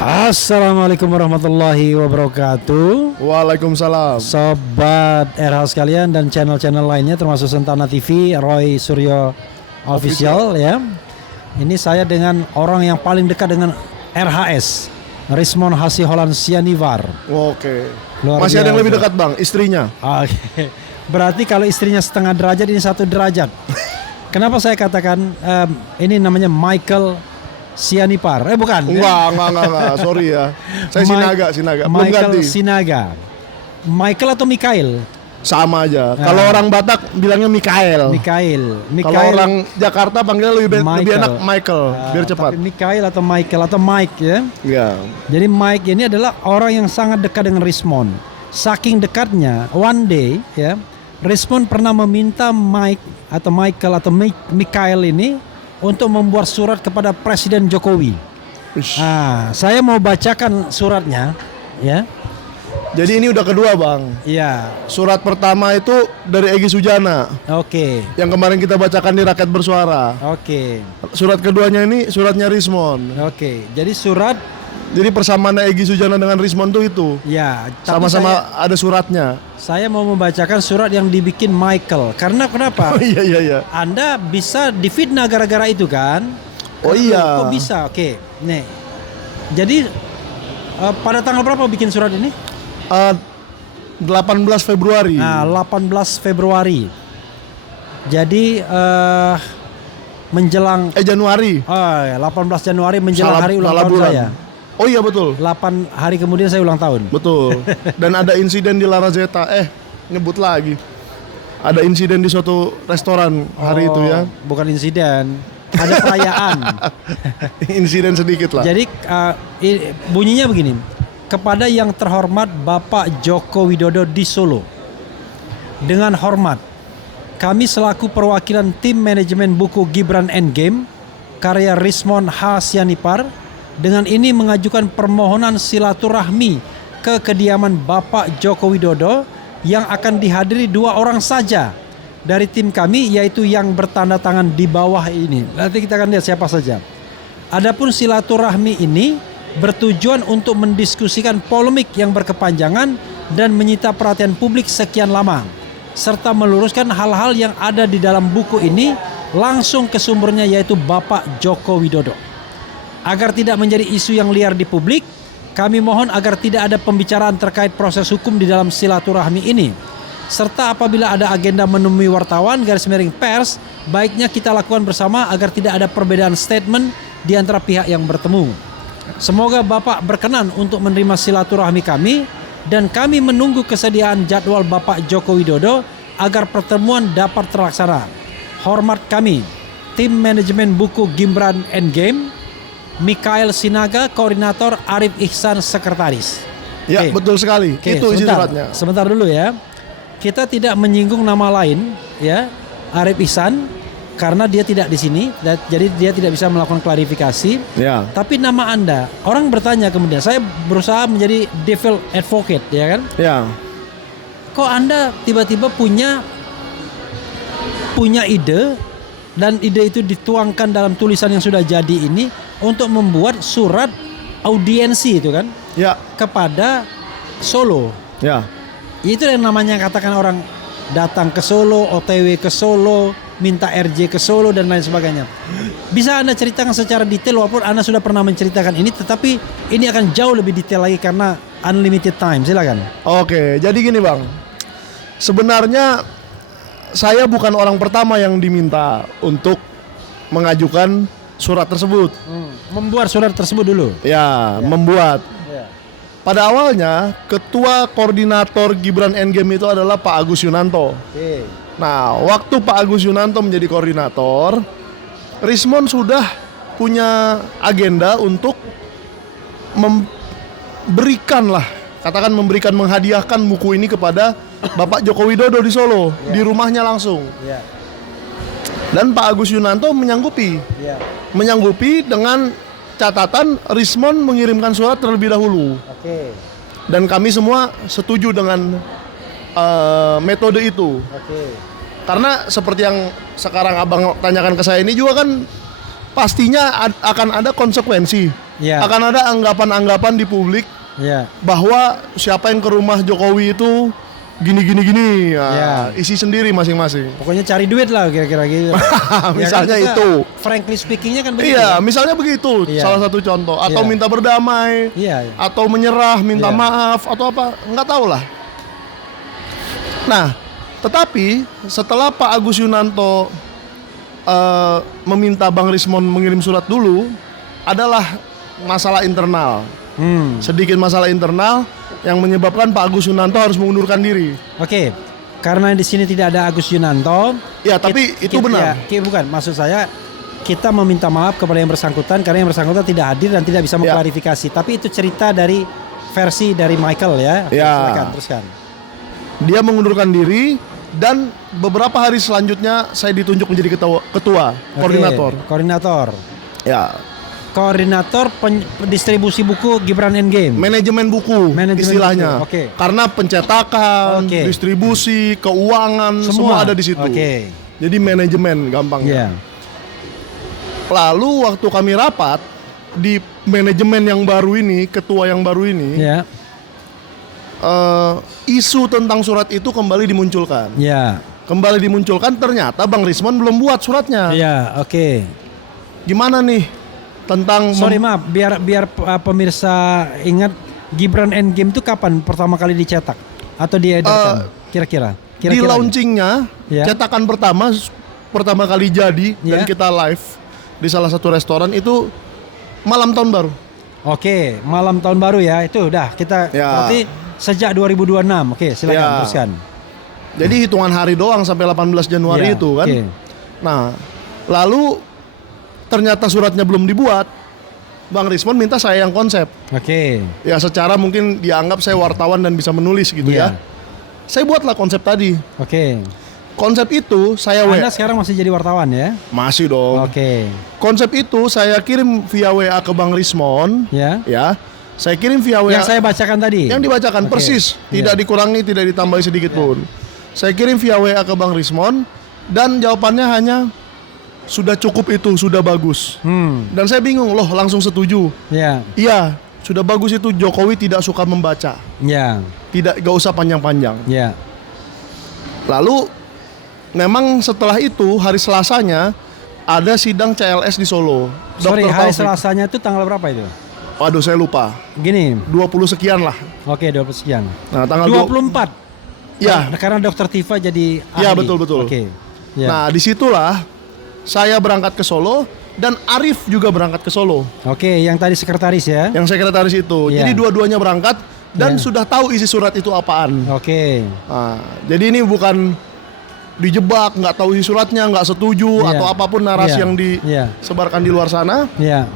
Assalamualaikum warahmatullahi wabarakatuh. Waalaikumsalam. Sobat RH sekalian dan channel-channel lainnya termasuk Sentana TV, Roy Suryo Official ya. Ini saya dengan orang yang paling dekat dengan RHS, Rismon Hasiholan Sianivar. Oke. Luar Masih ada yang biasa. lebih dekat bang, istrinya. Oke. Berarti kalau istrinya setengah derajat, ini 1 derajat. Kenapa saya katakan ini namanya Michael Sianipar? Bukan. Enggak. Sorry ya. Saya Sinaga. Belum Michael ganti. Sinaga. Michael atau Mikael? Sama aja. Kalau orang Batak bilangnya Mikael. Mikael. Kalau orang Jakarta panggilnya lebih enak Michael, biar cepat. Tapi Mikael atau Michael atau Mike ya. Iya. Jadi Mike ini adalah orang yang sangat dekat dengan Rismon. Saking dekatnya, one day ya, Rismon pernah meminta Mike atau Michael atau Mikael ini untuk membuat surat kepada Presiden Jokowi. Saya mau bacakan suratnya ya. Jadi ini udah kedua bang. Iya. Surat pertama itu dari Egy Sujana. Oke. Yang kemarin kita bacakan di Rakyat Bersuara. Oke. Surat keduanya ini suratnya Rismon. Oke. Jadi surat. Jadi persamaan Egy Sujana dengan Rismon tuh itu. Ya. Sama-sama ada suratnya. Saya mau membacakan surat yang dibikin Michael. Karena kenapa? Oh iya. Anda bisa difitnah gara-gara itu kan? Oh iya. Kok bisa? Oke. Nih. Jadi pada tanggal berapa bikin surat ini? 18 Februari. Nah, 18 Februari. Jadi menjelang Januari. 18 Januari menjelang hari ulang tahun bulan. saya. Oh iya betul. 8 hari kemudian saya ulang tahun. Betul. Dan ada insiden di Larazeta. Nyebut lagi. Ada insiden di suatu restoran hari itu ya. Bukan insiden. Ada perayaan. Insiden sedikit lah. Jadi bunyinya begini. Kepada yang terhormat Bapak Joko Widodo di Solo. Dengan hormat, kami selaku perwakilan tim manajemen buku Gibran Endgame karya Rismon H. Sianipar dengan ini mengajukan permohonan silaturahmi ke kediaman Bapak Joko Widodo yang akan dihadiri 2 orang saja dari tim kami, yaitu yang bertanda tangan di bawah ini. Nanti kita akan lihat siapa saja. Adapun silaturahmi ini bertujuan untuk mendiskusikan polemik yang berkepanjangan dan menyita perhatian publik sekian lama, serta meluruskan hal-hal yang ada di dalam buku ini langsung ke sumbernya, yaitu Bapak Joko Widodo. Agar tidak menjadi isu yang liar di publik, kami mohon agar tidak ada pembicaraan terkait proses hukum di dalam silaturahmi ini, serta apabila ada agenda menemui wartawan /pers, baiknya kita lakukan bersama agar tidak ada perbedaan statement di antara pihak yang bertemu. Semoga Bapak berkenan untuk menerima silaturahmi kami dan kami menunggu kesediaan jadwal Bapak Joko Widodo agar pertemuan dapat terlaksana. Hormat kami, tim manajemen buku Gibran Endgame, Mikael Sinaga, koordinator, Arif Ihsan, sekretaris. Ya, betul sekali. Itu isi suratnya. Sebentar dulu ya. Kita tidak menyinggung nama lain ya, Arif Ihsan, karena dia tidak di sini, jadi dia tidak bisa melakukan klarifikasi. Ya. Tapi nama Anda, orang bertanya kemudian, saya berusaha menjadi devil advocate, ya kan? Ya. Kok Anda tiba-tiba punya ide dan ide itu dituangkan dalam tulisan yang sudah jadi ini untuk membuat surat audiensi itu kan? Ya. Kepada Solo. Ya. Itu yang namanya katakan orang datang ke Solo, OTW ke Solo, minta RJ ke Solo dan lain sebagainya. Bisa Anda ceritakan secara detail walaupun Anda sudah pernah menceritakan ini, tetapi ini akan jauh lebih detail lagi karena unlimited time. Silakan. Oke, jadi gini bang. Sebenarnya saya bukan orang pertama yang diminta untuk mengajukan surat tersebut. Membuat surat tersebut dulu. Ya. Membuat. Ya. Pada awalnya ketua koordinator Gibran Endgame itu adalah Pak Agus Yunanto. Oke. Nah, waktu Pak Agus Yunanto menjadi koordinator, Rismon sudah punya agenda untuk memberikan menghadiahkan buku ini kepada Bapak Joko Widodo di Solo, di rumahnya langsung. Ya. Dan Pak Agus Yunanto menyanggupi. Ya. Menyanggupi dengan catatan Rismon mengirimkan surat terlebih dahulu. Oke. Dan kami semua setuju dengan metode itu. Oke. Karena seperti yang sekarang abang tanyakan ke saya ini juga kan pastinya akan ada konsekuensi. Ya. Akan ada anggapan-anggapan di publik Ya. bahwa siapa yang ke rumah Jokowi itu gini. Ya. Isi sendiri masing-masing. Pokoknya cari duit lah kira-kira gitu. Misalnya Ya kan, kita itu. Frankly speakingnya kan begitu. Iya, kan? misalnya begitu. Iya. Salah satu contoh. Atau Iya. minta berdamai. Iya. Atau menyerah, minta Iya. maaf, atau apa, nggak tahu lah. Nah, tetapi setelah Pak Agus Yunanto meminta Bang Rismon mengirim surat dulu, adalah masalah internal. Sedikit masalah internal yang menyebabkan Pak Agus Yunanto harus mengundurkan diri. Oke. Karena di sini tidak ada Agus Yunanto. Ya, tapi itu benar. Bukan, maksud saya kita meminta maaf kepada yang bersangkutan karena yang bersangkutan tidak hadir dan tidak bisa mengklarifikasi. Tapi itu cerita dari versi dari Michael ya. Oke, Ya. silakan teruskan. Dia mengundurkan diri dan beberapa hari selanjutnya saya ditunjuk menjadi ketua koordinator. Oke, koordinator. Ya, Koordinator distribusi buku Gibran Endgame. manajemen buku Manajemen istilahnya. buku, oke. Karena pencetakan, Oke. distribusi, keuangan semua ada di situ. Oke. Jadi manajemen gampangnya. Iya. Lalu waktu kami rapat di manajemen yang baru ini, ketua yang baru ini, Iya. isu tentang surat itu kembali dimunculkan. Iya. Kembali dimunculkan, ternyata Bang Rismon belum buat suratnya. Iya, oke. Gimana nih tentang Sorry maaf, biar pemirsa ingat, Gibran Endgame itu kapan pertama kali dicetak atau diedarkan? Kira-kira di launchingnya, Ya. cetakan pertama kali jadi dan Ya. kita live di salah satu restoran itu malam tahun baru. Oke, malam tahun baru ya. Itu udah kita Ya. berarti sejak 2026. Oke, silakan Ya. teruskan. Jadi hitungan hari doang sampai 18 Januari Ya, itu kan. oke. Nah, lalu ternyata suratnya belum dibuat. Bang Rismon minta saya yang konsep. Oke. Ya secara mungkin dianggap saya wartawan dan bisa menulis gitu Iya. ya. Saya buatlah konsep tadi. Oke. Konsep itu saya Anda sekarang masih jadi wartawan ya? masih dong. Oke. Konsep itu saya kirim via WA ke Bang Rismon. Ya. Ya. Saya kirim via WA. Yang saya bacakan tadi. Yang dibacakan Oke. persis, tidak Iya. dikurangi, tidak ditambahi sedikit pun. Saya kirim via WA ke Bang Rismon dan jawabannya hanya sudah cukup itu, sudah bagus. Dan saya bingung, loh langsung setuju. Ya. Iya, sudah bagus itu, Jokowi tidak suka membaca. Ya. Gak usah panjang-panjang. Ya. Lalu memang setelah itu hari Selasanya ada sidang CLS di Solo. Sorry, Dr. hari Taufik. Selasanya itu tanggal berapa itu? Waduh saya lupa. Gini. 20 sekian lah. Oke, 20 sekian. Nah, tanggal 24. Ya. Karena Dokter Tifa jadi ahli. Ya, betul. Oke. Ya. Nah, disitulah saya berangkat ke Solo dan Arif juga berangkat ke Solo. Oke, yang tadi sekretaris ya. Yang sekretaris itu. Ya. Jadi dua-duanya berangkat dan Ya. sudah tahu isi surat itu apaan. Oke. Nah, jadi ini bukan dijebak, nggak tahu isi suratnya, nggak setuju Ya. atau apapun narasi Ya. yang Ya. disebarkan di luar sana. Ya.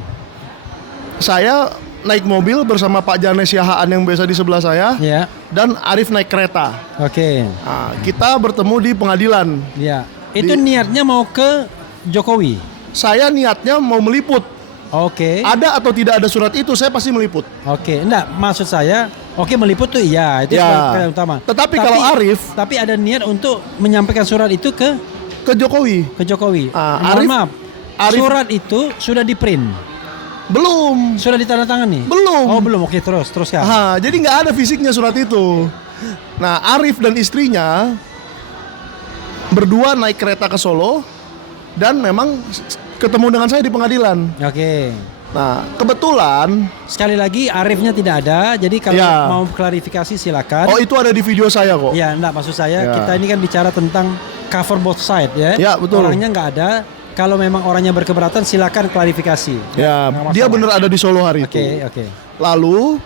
Saya naik mobil bersama Pak Janes Yahaan yang biasa di sebelah saya Ya. dan Arif naik kereta. Oke. Nah, kita bertemu di pengadilan. Ya. Itu niatnya mau ke Jokowi. Saya niatnya mau meliput. Oke. Ada atau tidak ada surat itu, saya pasti meliput. Oke. Enggak, maksud saya, oke meliput tuh iya, itu Ya. yang utama. Tetapi kalau Arif tapi ada niat untuk menyampaikan surat itu ke ke Jokowi, Jokowi. Ah, Mohon Arif- maaf. Arif- Surat itu sudah di-print. belum. Sudah ditandatangani? Belum. Oh, belum. Oke, teruskan. Jadi nggak ada fisiknya surat itu. Nah, Arif dan istrinya berdua naik kereta ke Solo dan memang ketemu dengan saya di pengadilan. Oke. Nah, kebetulan, Sekali lagi Arifnya tidak ada, jadi kalau Ya. mau klarifikasi silakan. oh itu ada di video saya kok. Ya, enggak, maksud saya Ya. kita ini kan bicara tentang cover both side ya. Ya, betul. Orangnya nggak ada. Kalau memang orangnya berkeberatan silakan klarifikasi. Ya, Nggak dia masalah. benar ada di Solo hari Oke, itu. oke. Lalu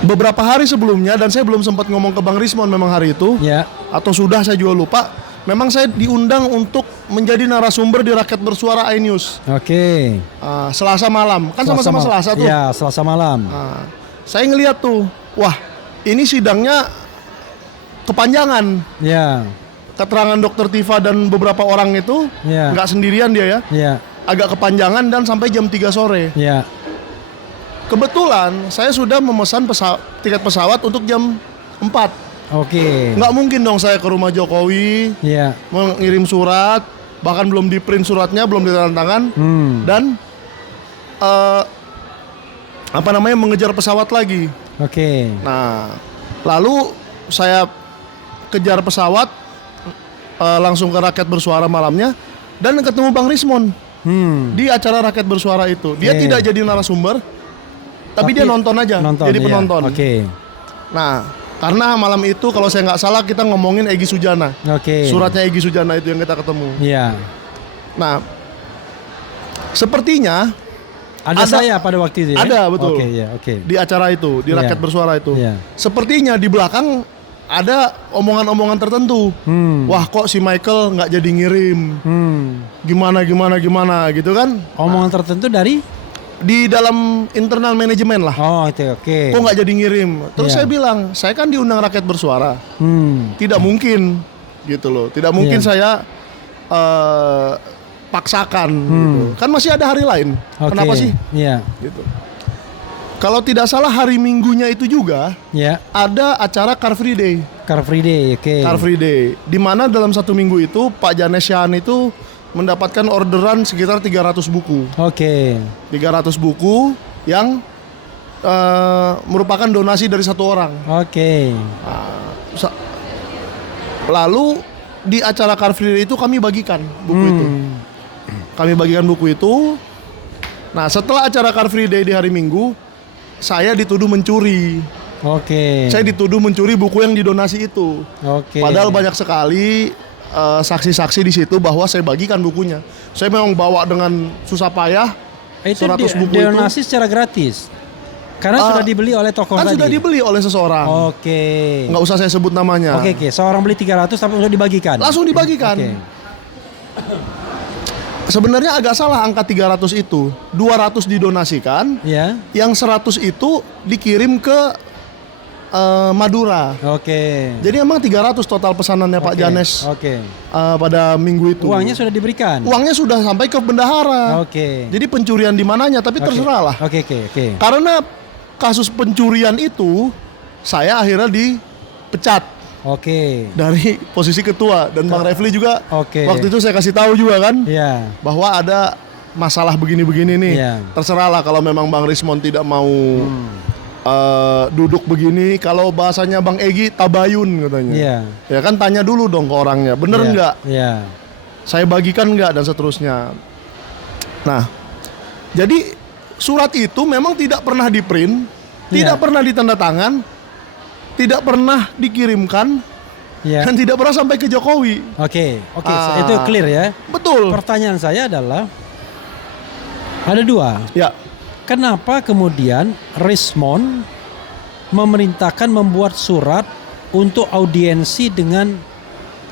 beberapa hari sebelumnya, dan saya belum sempat ngomong ke Bang Rismon memang hari itu, Ya. atau sudah saya juga lupa. Memang saya diundang untuk menjadi narasumber di Rakyat Bersuara iNews. Oke. Selasa malam, kan sama-sama Selasa tuh. Ya, Selasa malam. Saya ngeliat tuh, wah ini sidangnya kepanjangan. Ya. Keterangan Dokter Tifa dan beberapa orang itu Ya. nggak sendirian dia ya, Ya. agak kepanjangan dan sampai jam 3 sore. Ya. Kebetulan saya sudah memesan tiket pesawat untuk jam 4. Oke. Nggak mungkin dong saya ke rumah Jokowi Ya. mengirim surat bahkan belum di print suratnya, belum ditandatangan, dan mengejar pesawat lagi. Oke. Nah, lalu saya kejar pesawat, langsung ke Rakyat Bersuara malamnya, dan ketemu Bang Rismon di acara Rakyat Bersuara itu. Dia tidak jadi narasumber, tapi dia nonton aja, jadi penonton. Oke. Nah, karena malam itu kalau saya nggak salah kita ngomongin Egy Sujana. Oke. Suratnya Egy Sujana itu yang kita ketemu. Iya. Nah, sepertinya ada saya pada waktu itu ya? Ada, betul. Oke, ya, oke. Di acara itu, di Rakyat Bersuara itu. Iya. Sepertinya di belakang ada omongan-omongan tertentu. Wah, kok si Michael nggak jadi ngirim? Gimana gitu kan? Omongan tertentu dari? Di dalam internal manajemen lah. Oh, itu oke. Kok nggak jadi ngirim? Terus saya bilang, saya kan diundang Rakyat Bersuara. Tidak mungkin gitu loh. Tidak mungkin saya paksakan gitu. Kan masih ada hari lain. Kenapa sih? Iya. Gitu. Kalau tidak salah hari Minggunya itu juga ada acara Car Free Day. Car Free Day, oke. Car Free Day. Di mana dalam satu minggu itu Pak Janesyan itu mendapatkan orderan sekitar 300 buku. Oke. 300 buku yang merupakan donasi dari satu orang. Oke. Lalu di acara Car Free Day itu kami bagikan buku itu. Kami bagikan buku itu. Nah, setelah acara Car Free Day di hari Minggu, saya dituduh mencuri. Oke. Saya dituduh mencuri buku yang didonasi itu. Oke. Padahal banyak sekali saksi-saksi di situ bahwa saya bagikan bukunya. Saya memang bawa dengan susah payah. Itu 100 buku donasi secara gratis. Karena sudah dibeli oleh tokoh kan tadi. sudah dibeli oleh seseorang. Oke. Nggak usah saya sebut namanya. Oke. Seorang beli 300 tapi untuk dibagikan. Langsung dibagikan. Oke. Sebenarnya agak salah angka 300 itu. 200 didonasikan, yang 100 itu dikirim ke Madura. Oke. Jadi emang 300 total pesanannya Pak Janes. Oke. Pada minggu itu. Uangnya sudah diberikan. Uangnya sudah sampai ke bendahara. Oke. Jadi pencurian di mananya, tapi terserah lah. Oke. Karena kasus pencurian itu, saya akhirnya dipecat. Oke. Dari posisi ketua, dan Bang Refli juga waktu itu saya kasih tahu juga kan, bahwa ada masalah begini-begini nih. Terserahlah kalau memang Bang Rismon tidak mau duduk begini. Kalau bahasanya Bang Egy, tabayun katanya. Ya kan, tanya dulu dong ke orangnya, bener nggak? Saya bagikan nggak, dan seterusnya. Nah, jadi surat itu memang tidak pernah di-print, tidak pernah ditandatangan, tidak pernah dikirimkan, dan tidak pernah sampai ke Jokowi. Oke, itu clear ya. Betul. Pertanyaan saya adalah ada dua. Kenapa kemudian Rismon memerintahkan membuat surat untuk audiensi dengan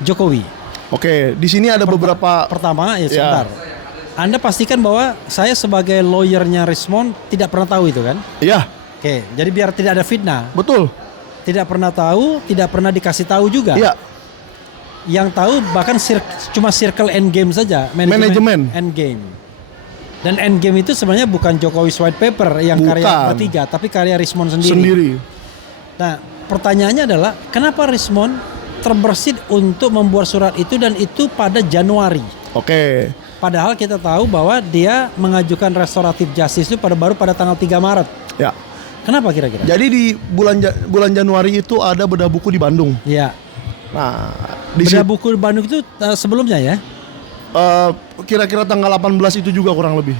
Jokowi? Oke, di sini ada beberapa. Pertama, sebentar. Anda pastikan bahwa saya sebagai lawyernya Rismon tidak pernah tahu itu kan? Iya. Oke, jadi biar tidak ada fitnah. Betul. Tidak pernah tahu, tidak pernah dikasih tahu juga. Iya. Yang tahu bahkan cuma circle endgame saja, manajemen endgame. Dan endgame itu sebenarnya bukan Jokowi's white paper yang karya bertiga, tapi karya Rismon sendiri. Nah, pertanyaannya adalah kenapa Rismon terbersit untuk membuat surat itu, dan itu pada Januari. Oke. Padahal kita tahu bahwa dia mengajukan restoratif justice itu pada tanggal 3 Maret. Ya. Kenapa kira-kira? Jadi di bulan Januari itu ada bedah buku di Bandung. Iya. Nah, bedah buku di Bandung itu sebelumnya ya? Kira-kira tanggal 18 itu juga kurang lebih.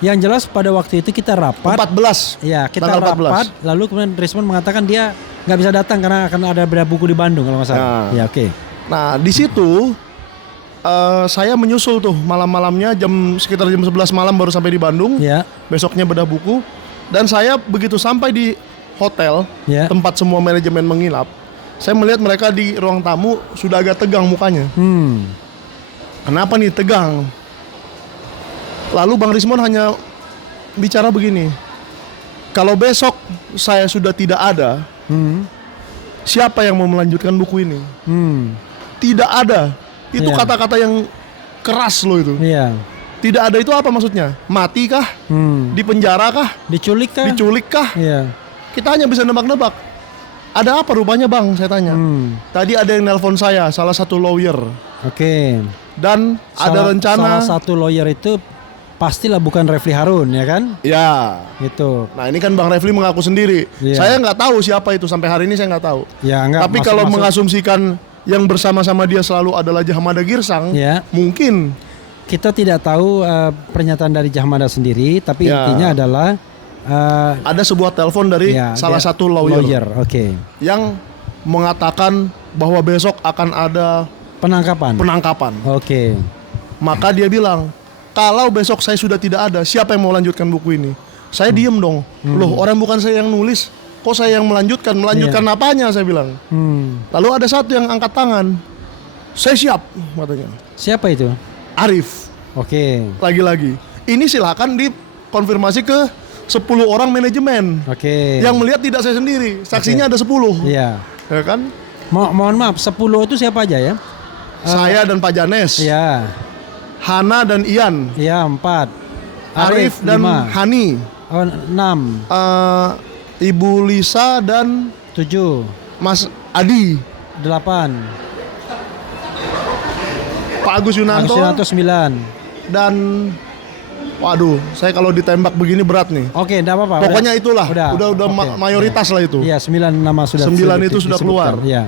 Yang jelas pada waktu itu kita rapat. 14. Iya, kita rapat. Lalu kemudian Rismon mengatakan dia nggak bisa datang karena akan ada bedah buku di Bandung kalau nggak salah. Ya, oke. Nah, di situ saya menyusul tuh malam-malamnya sekitar jam 11 malam baru sampai di Bandung. Ya. Besoknya bedah buku. Dan saya begitu sampai di hotel, tempat semua manajemen menginap, saya melihat mereka di ruang tamu sudah agak tegang mukanya. Kenapa nih tegang? Lalu Bang Rismon hanya bicara begini, kalau besok saya sudah tidak ada, siapa yang mau melanjutkan buku ini? Tidak ada. Itu kata-kata yang keras loh itu. Tidak ada itu apa maksudnya? Mati kah? Di penjara kah? Diculik kah? Diculik kah? Kita hanya bisa nebak-nebak. Ada apa rupanya Bang? Saya tanya. Tadi ada yang nelpon saya, salah satu lawyer. Oke. dan ada rencana. Salah satu lawyer itu pastilah bukan Refli Harun, ya kan? Ya. Gitu. Nah ini kan Bang Refli mengaku sendiri. Iya. Saya nggak tahu siapa itu sampai hari ini, saya nggak tahu. Ya, enggak, Tapi kalau mengasumsikan yang bersama-sama dia selalu adalah Jahmada Girsang, ya, mungkin. Kita tidak tahu pernyataan dari Jahmada sendiri, tapi intinya adalah ada sebuah telepon dari salah satu lawyer, yang mengatakan bahwa besok akan ada penangkapan. Maka dia bilang, kalau besok saya sudah tidak ada, siapa yang mau lanjutkan buku ini? Saya diem dong. Loh, orang bukan saya yang nulis, kok saya yang melanjutkan? Melanjutkan apanya, saya bilang. Lalu ada satu yang angkat tangan. Saya siap, katanya. Siapa itu? Arif. Lagi-lagi. Ini silakan dikonfirmasi ke 10 orang manajemen. Yang melihat tidak saya sendiri. Saksinya ada 10. Iya. Ya kan? Mohon maaf, 10 itu siapa aja ya? Saya dan Pak Janes. Iya. Hana dan Ian. Iya, 4. Arif dan 5. Hani. 6. Ibu Lisa dan 7. Mas Adi. 8. Pak Agus Yunanto 9. Dan waduh, saya kalau ditembak begini berat nih. Enggak apa-apa. Pokoknya itulah. Udah mayoritas lah itu. Iya, 9 nama sudah 9 itu sudah keluar. Iya.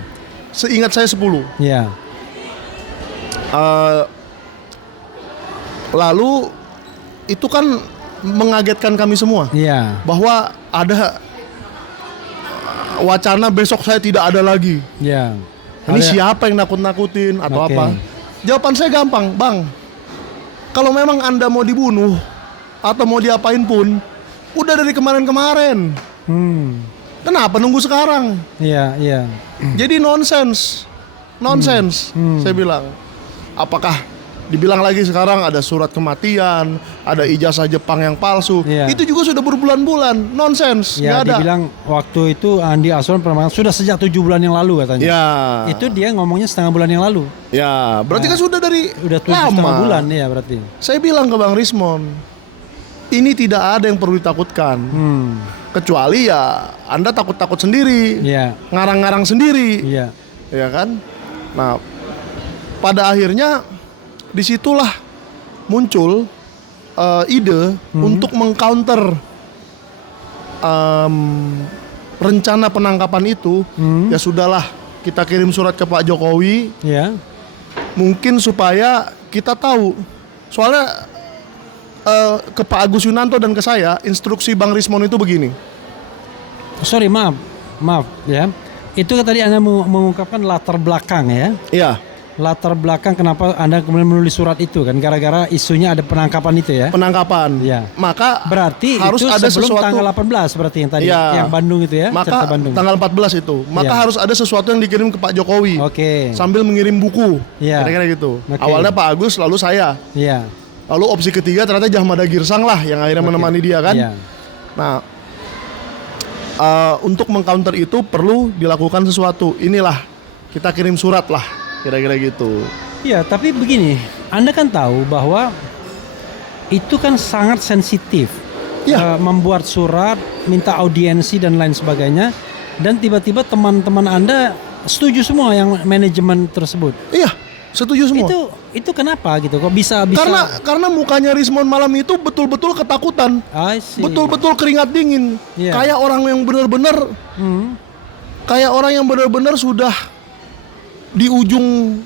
Seingat saya 10. Iya. Lalu itu kan mengagetkan kami semua. Iya. Bahwa ada wacana besok saya tidak ada lagi. Iya. Ini siapa yang nakut-nakutin atau apa? Jawaban saya gampang, Bang. Kalau memang Anda mau dibunuh atau mau diapain pun, udah dari kemarin-kemarin. Kenapa nunggu sekarang? Iya. Jadi nonsense. Saya bilang. Apakah dibilang lagi sekarang ada surat kematian, ada ijazah Jepang yang palsu. Itu juga sudah berbulan-bulan. Nonsense. Ya, dibilang waktu itu Andi Aswan pernah sudah sejak 7 bulan yang lalu katanya. Ya. Itu dia ngomongnya setengah bulan yang lalu. Ya, berarti kan sudah dari setengah bulan ya berarti. Saya bilang ke Bang Rismon, ini tidak ada yang perlu ditakutkan. Kecuali ya Anda takut-takut sendiri. Ngarang-ngarang sendiri. Ya kan? Nah, pada akhirnya disitulah muncul ide untuk mengcounter rencana penangkapan itu. Ya sudahlah, kita kirim surat ke Pak Jokowi. Mungkin supaya kita tahu. Soalnya ke Pak Agus Yunanto dan ke saya, instruksi Bang Rismon itu begini. Sorry, maaf ya. Itu tadi Anda mengungkapkan latar belakang ya. Iya. Latar belakang kenapa Anda kemudian menulis surat itu kan, gara-gara isunya ada penangkapan itu ya. Penangkapan. Ya. Maka berarti harus itu ada sebelum sesuatu, tanggal 18 berarti yang tadi yang Bandung itu ya. Maka Bandung. Tanggal 14 itu. Maka harus ada sesuatu yang dikirim ke Pak Jokowi. Sambil mengirim buku. Kira-kira gitu. Awalnya Pak Agus, lalu saya. Lalu opsi ketiga ternyata Jahmada Girsang lah yang akhirnya menemani dia kan. Nah, untuk mengcounter itu perlu dilakukan sesuatu. Inilah, kita kirim surat lah, kira-kira gitu. Iya, tapi begini, Anda kan tahu bahwa itu kan sangat sensitif. Membuat surat, minta audiensi dan lain sebagainya, dan tiba-tiba teman-teman Anda setuju semua yang manajemen tersebut. Iya, setuju semua. Itu kenapa gitu? Kok bisa? Karena mukanya Rismon malam itu betul-betul ketakutan. Betul-betul keringat dingin. Kayak orang yang benar-benar kayak orang yang benar-benar sudah di ujung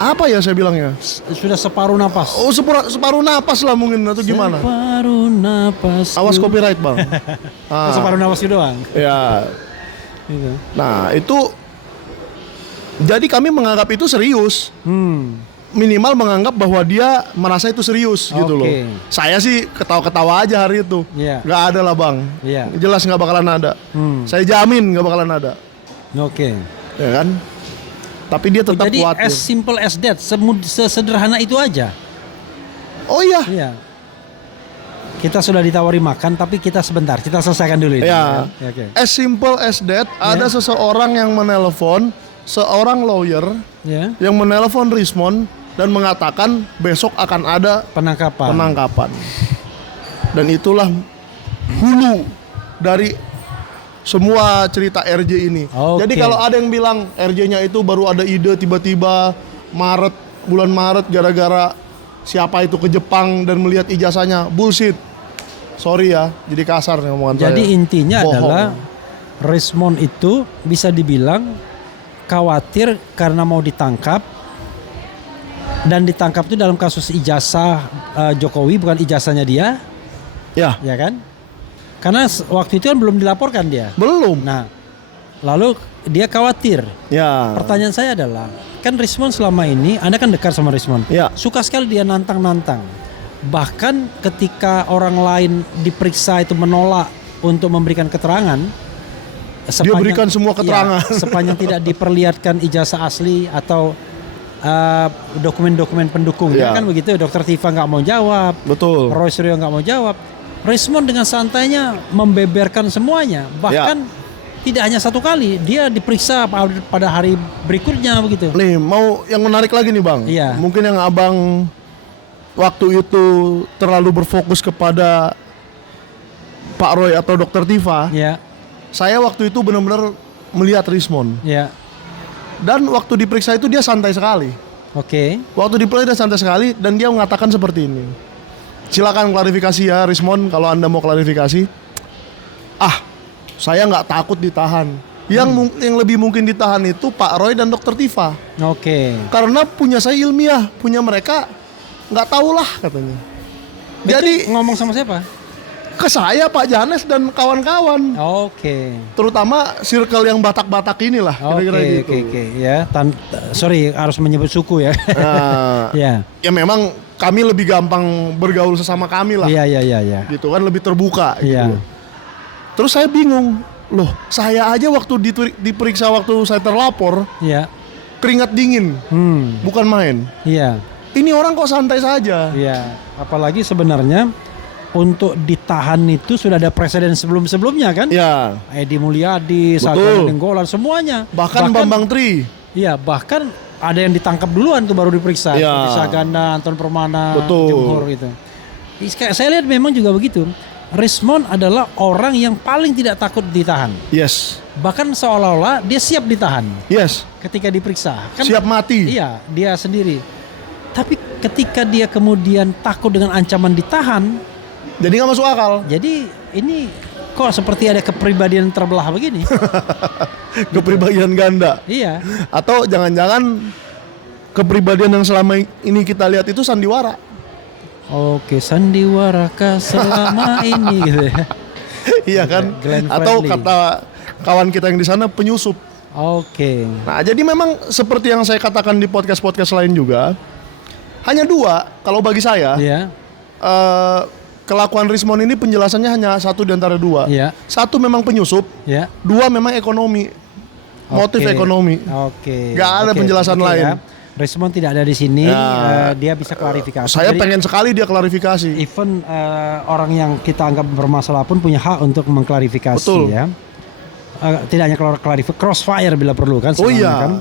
apa ya saya bilangnya? Sudah separuh napas. Oh, separuh napas lah mungkin atau gimana? Separuh napas. Awas copyright, Bang. Separuh napas itu doang. Ya. Nah, itu jadi kami menganggap itu serius. Minimal menganggap bahwa dia merasa itu serius gitu loh. Saya sih ketawa-ketawa aja hari itu. Gak ada lah, Bang. Jelas gak bakalan ada. Saya jamin gak bakalan ada. Ya kan? Tapi dia tetap jadi kuat. Jadi as simple as that, sesederhana itu aja. Oh iya. Kita sudah ditawari makan, tapi kita selesaikan dulu ini. As simple as that. Ada seseorang yang menelpon, seorang lawyer yang menelpon Rismon dan mengatakan besok akan ada penangkapan. Dan itulah hulu dari semua cerita RJ ini. Jadi kalau ada yang bilang RJ-nya itu baru ada ide tiba-tiba Maret bulan Maret gara-gara siapa itu ke Jepang dan melihat ijazahnya. Bullshit. Sorry ya, jadi kasar nih omongan saya. Jadi intinya Bohong. adalah Rismond itu bisa dibilang khawatir karena mau ditangkap, dan ditangkap itu dalam kasus ijazah Jokowi, bukan ijazahnya dia, Ya, ya kan? Karena waktu itu kan belum dilaporkan dia. belum. Nah, lalu dia khawatir. Ya. Pertanyaan saya adalah, kan Rismond selama ini, Anda kan dekat sama Rismond, Ya. suka sekali dia nantang-nantang. Bahkan ketika orang lain diperiksa itu menolak untuk memberikan keterangan, Dia berikan semua keterangan. ya, sepanjang tidak diperlihatkan ijazah asli atau dokumen-dokumen pendukung, Ya. kan begitu. Dr. Tifa nggak mau jawab, Betul. Roy Suryo nggak mau jawab. Rismond dengan santainya membeberkan semuanya, bahkan tidak hanya satu kali, dia diperiksa pada hari berikutnya begitu. Nih, mau yang menarik lagi nih Bang. Iya. Mungkin yang Abang waktu itu terlalu berfokus kepada Pak Roy atau Dr. Tifa. Ya, Saya waktu itu benar-benar melihat Rismond. ya, Dan waktu diperiksa itu dia santai sekali. oke. Waktu diperiksa dia santai sekali dan dia mengatakan seperti ini. Silakan klarifikasi ya Rismond kalau Anda mau klarifikasi. Saya nggak takut ditahan. Yang lebih mungkin ditahan itu Pak Roy dan Dr. Tifa. Oke. Karena punya saya ilmiah, punya mereka nggak tahulah katanya. Jadi Itu ngomong sama siapa? ke saya Pak Janes dan kawan-kawan, Oke. terutama circle yang Batak-Batak inilah, kira-kira gitu. Oke. Ya, sorry harus menyebut suku ya. Nah, Ya. ya memang kami lebih gampang bergaul sesama kami lah, Iya. gitu kan, lebih terbuka. Iya. Gitu. Terus saya bingung, loh saya aja waktu diperiksa waktu saya terlapor Iya. keringat dingin, bukan main. Iya. Ini orang kok santai saja. Iya. Apalagi sebenarnya untuk ditahan itu sudah ada presiden sebelum-sebelumnya kan? Ya, Edi Mulyadi, Betul. Sagana Nenggolan, semuanya. bahkan Bambang Tri. Iya, bahkan ada yang ditangkap duluan tuh baru diperiksa. Iya. Seperti Saganda, Anton Permana, Betul. Jemhur gitu. Saya lihat memang juga begitu. Rismond adalah orang yang paling tidak takut ditahan. Yes, Bahkan seolah-olah dia siap ditahan yes, ketika diperiksa. Kan, siap mati. Iya, dia sendiri. Tapi ketika dia kemudian takut dengan ancaman ditahan, Jadi nggak masuk akal. jadi ini kok seperti ada kepribadian terbelah begini. Kepribadian ganda. Iya. Atau jangan-jangan kepribadian yang selama ini kita lihat itu sandiwara. Oke, sandiwarakah selama ini gitu ya. Iya kan? Glenn Atau Fredly. kata kawan kita yang di sana penyusup. Oke. Nah, jadi memang seperti yang saya katakan di podcast-podcast lain juga, hanya dua kalau bagi saya. Iya. Kelakuan Rismond ini penjelasannya hanya satu di antara dua. Iya. Satu memang penyusup, Ya. dua memang ekonomi. Motif Oke. ekonomi. Oke. Nggak ada Oke, penjelasan oke lain. Ya. Rismond tidak ada di sini, Ya. dia bisa klarifikasi. Saya Jadi, pengen sekali dia klarifikasi. even orang yang kita anggap bermasalah pun punya hak untuk mengklarifikasi. Betul. Ya. Tidak hanya klarifikasi, crossfire bila perlu kan. Oh sebenarnya iya. kan.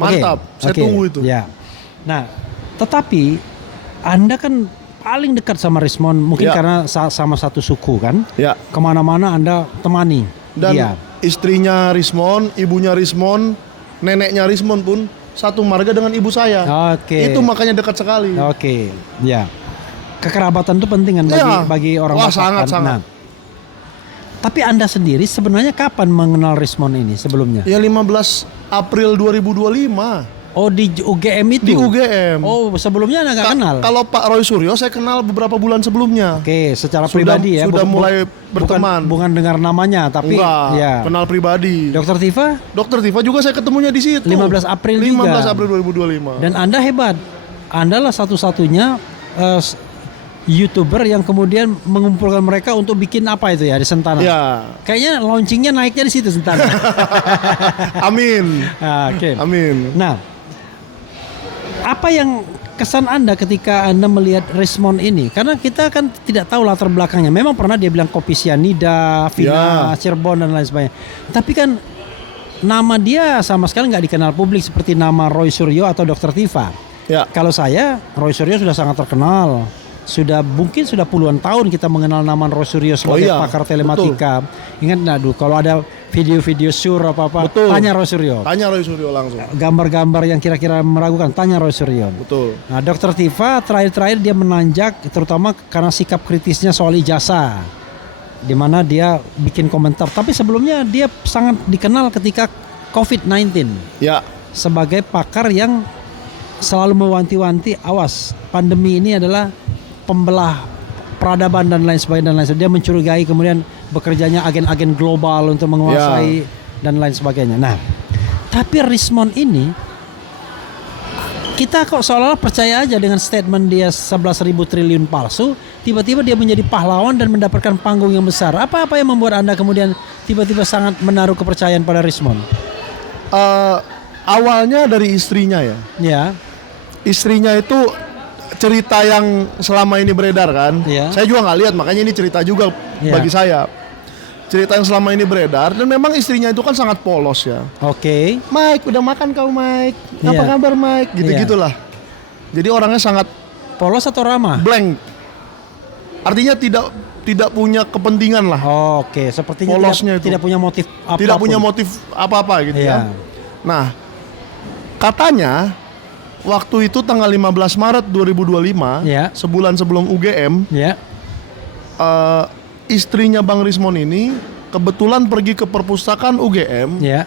Mantap. Saya tunggu itu. Ya. Nah, tetapi Anda kan paling dekat sama Rismond mungkin Ya. karena sama satu suku kan. Ya. Kemana-mana Anda temani Dan dia. istrinya Rismond, ibunya Rismond, neneknya Rismond pun satu marga dengan ibu saya. Oke. Itu makanya dekat sekali. Oke, ya. Kekerabatan itu penting kan Ya. bagi orang Wah, Batak sangat, kan. sangat. Nah, tapi Anda sendiri sebenarnya kapan mengenal Rismond ini sebelumnya? Ya 15 April 2025 Oh, di UGM itu? di UGM. Oh, sebelumnya Anda nggak kenal? Kalau Pak Roy Suryo saya kenal beberapa bulan sebelumnya. Oke, secara Sudah- pribadi ya. sudah mulai berteman. Bukan dengar namanya, tapi Enggak, ya. kenal pribadi. Dr. Tifa Dokter Tifa juga saya ketemunya di situ. 15 April 15 juga. April 2025. dan Anda hebat. Anda lah satu-satunya YouTuber yang kemudian mengumpulkan mereka untuk bikin apa itu ya di Sentana. Ya, Kayaknya launchingnya naiknya di situ Sentana. amin. Oke. Amin. Nah, apa yang kesan Anda ketika Anda melihat Rismond ini? Karena kita kan tidak tahu latar belakangnya. Memang pernah dia bilang kopi sianida, Vina, Ya. Cirebon dan lain sebagainya. Tapi kan nama dia sama sekali nggak dikenal publik seperti nama Roy Suryo atau Dr. Tifa. Ya, Kalau saya, Roy Suryo sudah sangat terkenal. Mungkin sudah puluhan tahun kita mengenal nama Roy Suryo sebagai iya, pakar telematika. Ingat nggak, kalau ada video-video sur apa-apa, Betul. tanya Roy Suryo. Tanya Roy Suryo langsung. Gambar-gambar yang kira-kira meragukan, tanya Roy Suryo. Betul. Nah, Dr. Tifa terakhir-terakhir dia menanjak terutama karena sikap kritisnya soal ijazah, di mana dia bikin komentar. Tapi sebelumnya dia sangat dikenal ketika COVID-19 Ya. sebagai pakar yang selalu mewanti-wanti, awas, pandemi ini adalah pembelah peradaban dan lain sebagainya. Dia mencurigai kemudian bekerjanya agen-agen global untuk menguasai dan lain sebagainya. Nah, tapi Rismond ini kita kok seolah-olah percaya aja dengan statement dia 11.000 triliun palsu, tiba-tiba dia menjadi pahlawan dan mendapatkan panggung yang besar. Apa-apa yang membuat Anda kemudian tiba-tiba sangat menaruh kepercayaan pada Rismond? Awalnya dari istrinya ya. Ya. Istrinya itu cerita yang selama ini beredar kan. Iya. Saya juga nggak lihat, makanya ini cerita juga Iya. bagi saya. Cerita yang selama ini beredar dan memang istrinya itu kan sangat polos ya. Oke. Mike, udah makan kau Mike? Apa Iya. kabar Mike? Gitu-gitulah. Jadi orangnya sangat Polos atau ramah? blank. Artinya tidak punya kepentingan lah. Oke, sepertinya Polosnya itu. tidak punya motif apapun. Tidak punya motif apa-apa gitu Iya. ya. Nah, katanya waktu itu tanggal 15 Maret 2025, Iya. sebulan sebelum UGM, Ya. istrinya Bang Rismond ini kebetulan pergi ke perpustakaan UGM Ya.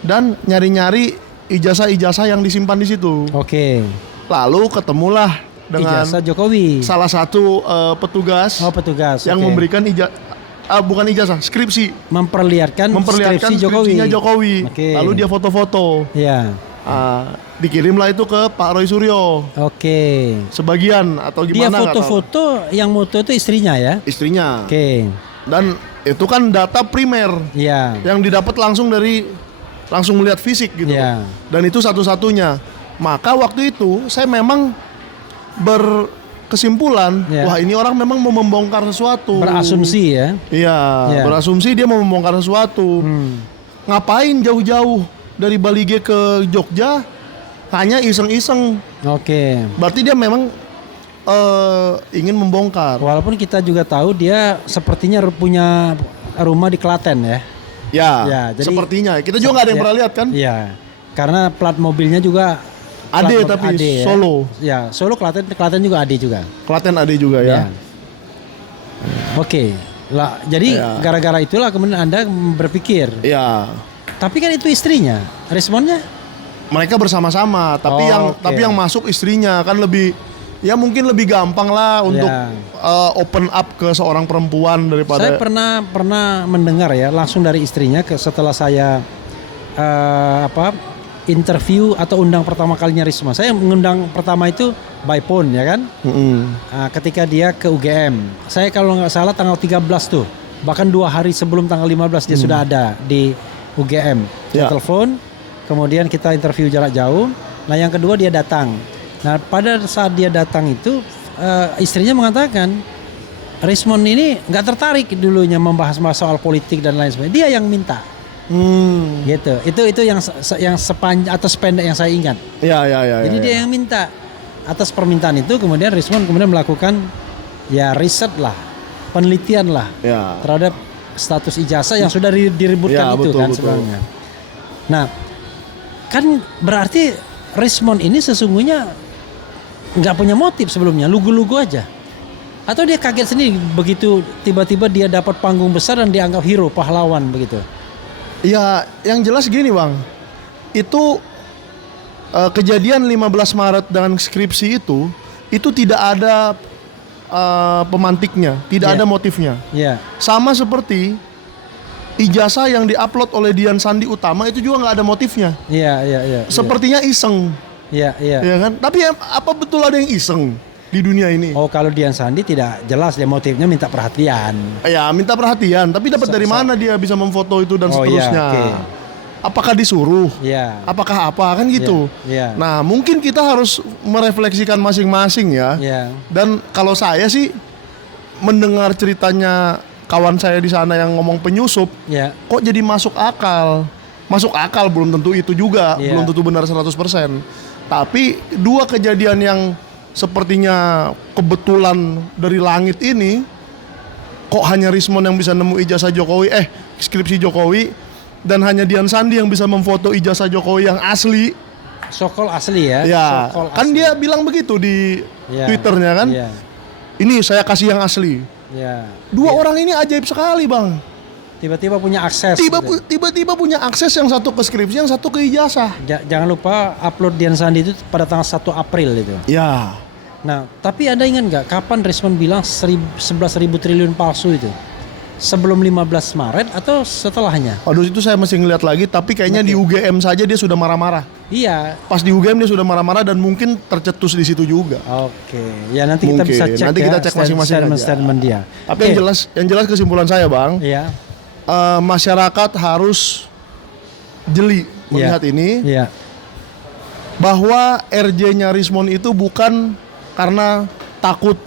dan nyari-nyari ijazah-ijazah yang disimpan di situ. Oke. Lalu ketemulah dengan Ijazah Jokowi. salah satu petugas Oh, petugas. yang oke. memberikan bukan ijazah, skripsi, memperlihatkan memperlihatkan skripsi Jokowi. skripsinya Jokowi. Oke. Lalu dia foto-foto. Ya. Dikirimlah itu ke Pak Roy Suryo. Oke. Sebagian atau Dia gimana nggak tahu. foto-foto, yang moto itu istrinya ya. Istrinya. Oke. Dan itu kan data primer Ya. yang didapat langsung melihat fisik gitu. Ya. Dan itu satu-satunya. Maka waktu itu saya memang berkesimpulan, Ya. wah ini orang memang mau membongkar sesuatu. Berasumsi ya. Iya, Ya. berasumsi dia mau membongkar sesuatu. Ngapain jauh-jauh dari Balige ke Jogja hanya iseng-iseng. Oke. Berarti dia memang ingin membongkar. Walaupun kita juga tahu dia sepertinya punya rumah di Klaten ya. Ya, jadi- sepertinya. Kita juga nggak ada yang Ya. pernah lihat kan? Iya. Karena plat mobilnya juga Ade plat tapi Ade, ya. Solo. Ya, Solo Klaten juga Ade juga. Klaten ada juga ya. Oke. Lah, jadi Ya. gara-gara itulah kemudian Anda berpikir. Iya. Tapi kan itu istrinya. Responnya? Mereka bersama-sama, tapi Oh, oke. yang masuk istrinya kan lebih, ya mungkin lebih gampang lah untuk Ya. open up ke seorang perempuan daripada. Saya pernah mendengar ya langsung dari istrinya setelah saya interview atau undang pertama kalinya Risma. Saya mengundang pertama itu by phone ya kan. Ketika dia ke UGM. Saya kalau nggak salah tanggal 13 tuh. Bahkan 2 hari sebelum tanggal 15 dia sudah ada di UGM. Dia Ya. telepon, kemudian kita interview jarak jauh. Nah yang kedua dia datang. Nah pada saat dia datang itu istrinya mengatakan Rismond ini nggak tertarik dulunya membahas soal politik dan lain sebagainya. Dia yang minta. Gitu. Itu yang sepanjang atau sependek yang saya ingat. Ya. Jadi dia yang minta. Atas permintaan itu kemudian Rismond kemudian melakukan ya riset lah, penelitian lah Ya. terhadap status ijazah yang sudah diributkan Ya, itu betul, kan betul. sebenarnya. Nah, kan berarti Rismond ini sesungguhnya nggak punya motif sebelumnya, lugu-lugu aja. Atau dia kaget sendiri begitu tiba-tiba dia dapat panggung besar dan dianggap hero, pahlawan begitu. Ya, yang jelas gini Bang, itu kejadian 15 Maret dengan skripsi itu tidak ada pemantiknya, tidak Ya. ada motifnya. Ya, Sama seperti ijazah yang diupload oleh Dian Sandi Utama itu juga nggak ada motifnya. iya. Sepertinya iseng, Iya. ya kan? Tapi apa betul ada yang iseng di dunia ini? Oh, kalau Dian Sandi tidak jelas dia motifnya minta perhatian. Ya minta perhatian, tapi dapat dari mana dia bisa memfoto itu dan Oh, seterusnya? iya, oke. Apakah disuruh? Iya. Apakah apa kan gitu? Iya. Nah mungkin kita harus merefleksikan masing-masing ya. Iya. Dan kalau saya sih mendengar ceritanya kawan saya di sana yang ngomong penyusup, Iya. kok jadi masuk akal? Masuk akal belum tentu itu juga, Iya. belum tentu benar 100%. Tapi dua kejadian yang sepertinya kebetulan dari langit ini, kok hanya Rismond yang bisa nemu ijazah Jokowi, skripsi Jokowi, dan hanya Dian Sandi yang bisa memfoto ijazah Jokowi yang asli. Sokol asli ya. Ya, Sokol kan asli. dia bilang begitu di Twitternya kan. Iya. Ini saya kasih yang asli. Ya. Dua orang ini ajaib sekali, Bang. Tiba-tiba punya akses. Tiba-tiba punya akses, yang satu ke skripsi, yang satu ke ijazah. Jangan lupa upload Dian Sandi itu pada tanggal 1 April itu. Ya. Nah, tapi Anda ingat nggak kapan Rismon bilang 11.000 triliun palsu itu? Sebelum 15 Maret atau setelahnya? Waduh, itu saya masih ngeliat lagi, tapi kayaknya di UGM saja dia sudah marah-marah. Iya. Pas di UGM dia sudah marah-marah dan mungkin tercetus di situ juga. Oke. Ya nanti kita bisa cek nanti kita cek masing-masing statement dia. Tapi yang jelas kesimpulan saya, Bang. Iya. Masyarakat harus jeli melihat ini. Iya. Bahwa RJ-nya Rismon itu bukan karena takut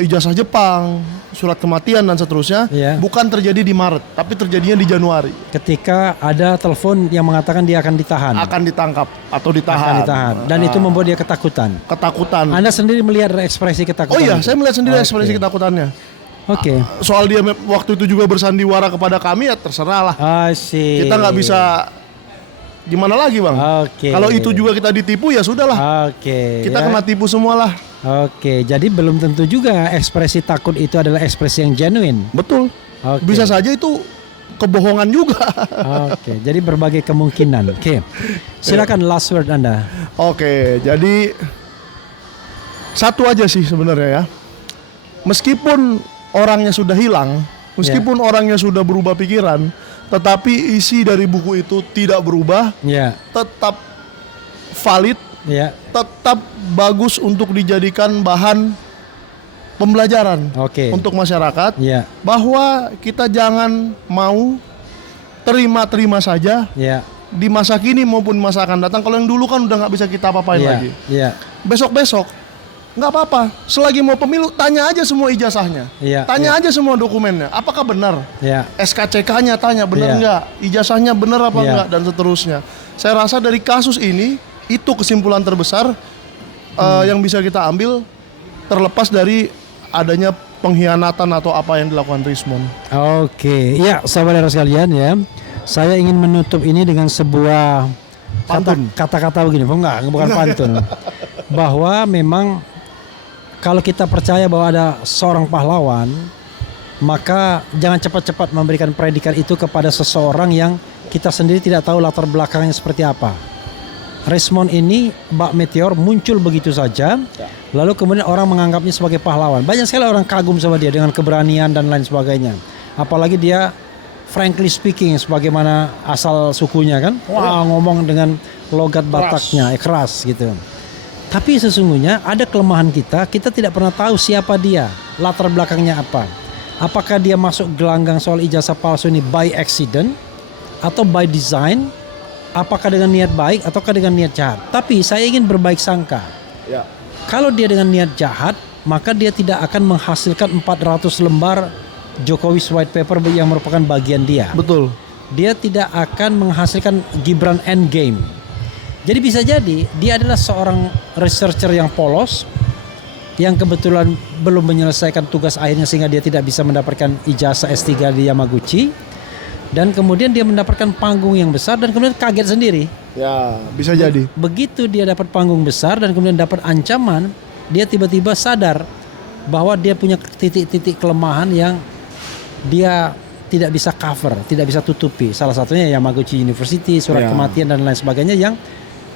ijazah Jepang, surat kematian dan seterusnya, bukan terjadi di Maret, tapi terjadinya di Januari. Ketika ada telepon yang mengatakan dia akan ditahan. Akan ditangkap atau ditahan. Dan itu membuat dia ketakutan. Ketakutan. Anda sendiri melihat ekspresi ketakutan. Oh iya, itu? saya melihat sendiri ekspresi ketakutannya. Oke. Soal dia waktu itu juga bersandiwara kepada kami, ya terserah lah. Kita nggak bisa. Gimana lagi, Bang? Kalau itu juga kita ditipu, ya sudahlah. Kita kena tipu semua lah. Jadi belum tentu juga ekspresi takut itu adalah ekspresi yang genuine. Betul. Bisa saja itu kebohongan juga. Jadi berbagai kemungkinan. Silakan last word Anda. Jadi satu aja sih sebenarnya ya. Meskipun orangnya sudah hilang, meskipun orangnya sudah berubah pikiran, tetapi isi dari buku itu tidak berubah, tetap valid, tetap bagus untuk dijadikan bahan pembelajaran untuk masyarakat, bahwa kita jangan mau terima-terima saja di masa kini maupun masa akan datang. Kalau yang dulu kan udah nggak bisa kita apa-apain lagi. Besok-besok nggak apa-apa, selagi mau pemilu tanya aja semua ijazahnya, tanya aja semua dokumennya, apakah benar, SKCK-nya tanya benar nggak, ijazahnya benar apa enggak, dan seterusnya. Saya rasa dari kasus ini itu kesimpulan terbesar yang bisa kita ambil, terlepas dari adanya pengkhianatan atau apa yang dilakukan Rismon. Saudara sekalian ya, saya ingin menutup ini dengan sebuah kata-kata begini, bukan pantun, bahwa memang kalau kita percaya bahwa ada seorang pahlawan, maka jangan cepat-cepat memberikan predikat itu kepada seseorang yang kita sendiri tidak tahu latar belakangnya seperti apa. Rismon ini, Bak Meteor, muncul begitu saja, lalu kemudian orang menganggapnya sebagai pahlawan. Banyak sekali orang kagum sama dia dengan keberanian dan lain sebagainya. Apalagi dia, frankly speaking, sebagaimana asal sukunya kan, ngomong dengan logat Bataknya, keras gitu. Tapi sesungguhnya ada kelemahan kita tidak pernah tahu siapa dia, latar belakangnya apa. Apakah dia masuk gelanggang soal ijazah palsu ini by accident atau by design? Apakah dengan niat baik ataukah dengan niat jahat? Tapi saya ingin berbaik sangka. Kalau dia dengan niat jahat, maka dia tidak akan menghasilkan 400 lembar Jokowi's White Paper yang merupakan bagian dia. Betul. Dia tidak akan menghasilkan Gibran Endgame. Jadi bisa jadi dia adalah seorang researcher yang polos, yang kebetulan belum menyelesaikan tugas akhirnya sehingga dia tidak bisa mendapatkan ijazah S3 di Yamaguchi, dan kemudian dia mendapatkan panggung yang besar dan kemudian kaget sendiri. Bisa jadi. Begitu dia dapat panggung besar dan kemudian dapat ancaman, dia tiba-tiba sadar bahwa dia punya titik-titik kelemahan yang dia tidak bisa cover, tidak bisa tutupi. Salah satunya Yamaguchi University, surat kematian dan lain sebagainya yang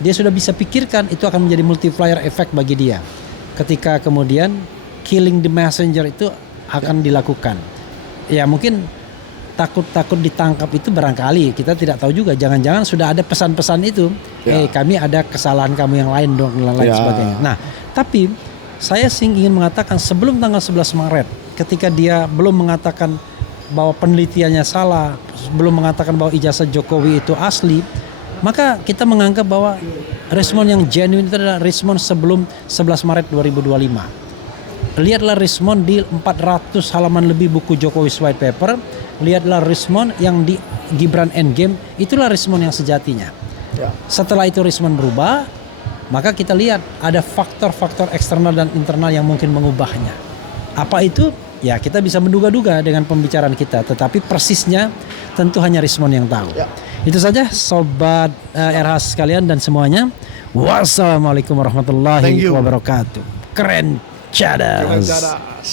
dia sudah bisa pikirkan itu akan menjadi multiplier effect bagi dia. Ketika kemudian killing the messenger itu akan dilakukan. Ya mungkin takut ditangkap itu barangkali, kita tidak tahu juga. Jangan-jangan sudah ada pesan-pesan itu. Kami ada kesalahan kamu yang lain dong, dan lain sebagainya. Nah, tapi saya ingin mengatakan sebelum tanggal 11 Maret, ketika dia belum mengatakan bahwa penelitiannya salah, belum mengatakan bahwa ijazah Jokowi itu asli, maka kita menganggap bahwa Rismon yang genuine itu adalah Rismon sebelum 11 Maret 2025. Lihatlah Rismon di 400 halaman lebih buku Jokowi's White Paper. Lihatlah Rismon yang di Gibran Endgame. Itulah Rismon yang sejatinya. Setelah itu Rismon berubah, maka kita lihat ada faktor-faktor eksternal dan internal yang mungkin mengubahnya. Apa itu? ya kita bisa menduga-duga dengan pembicaraan kita, tetapi persisnya tentu hanya Rismon yang tahu. Ya. Itu saja sobat RH sekalian dan semuanya. Wassalamualaikum warahmatullahi wabarakatuh. Keren cadas. Keren cadas.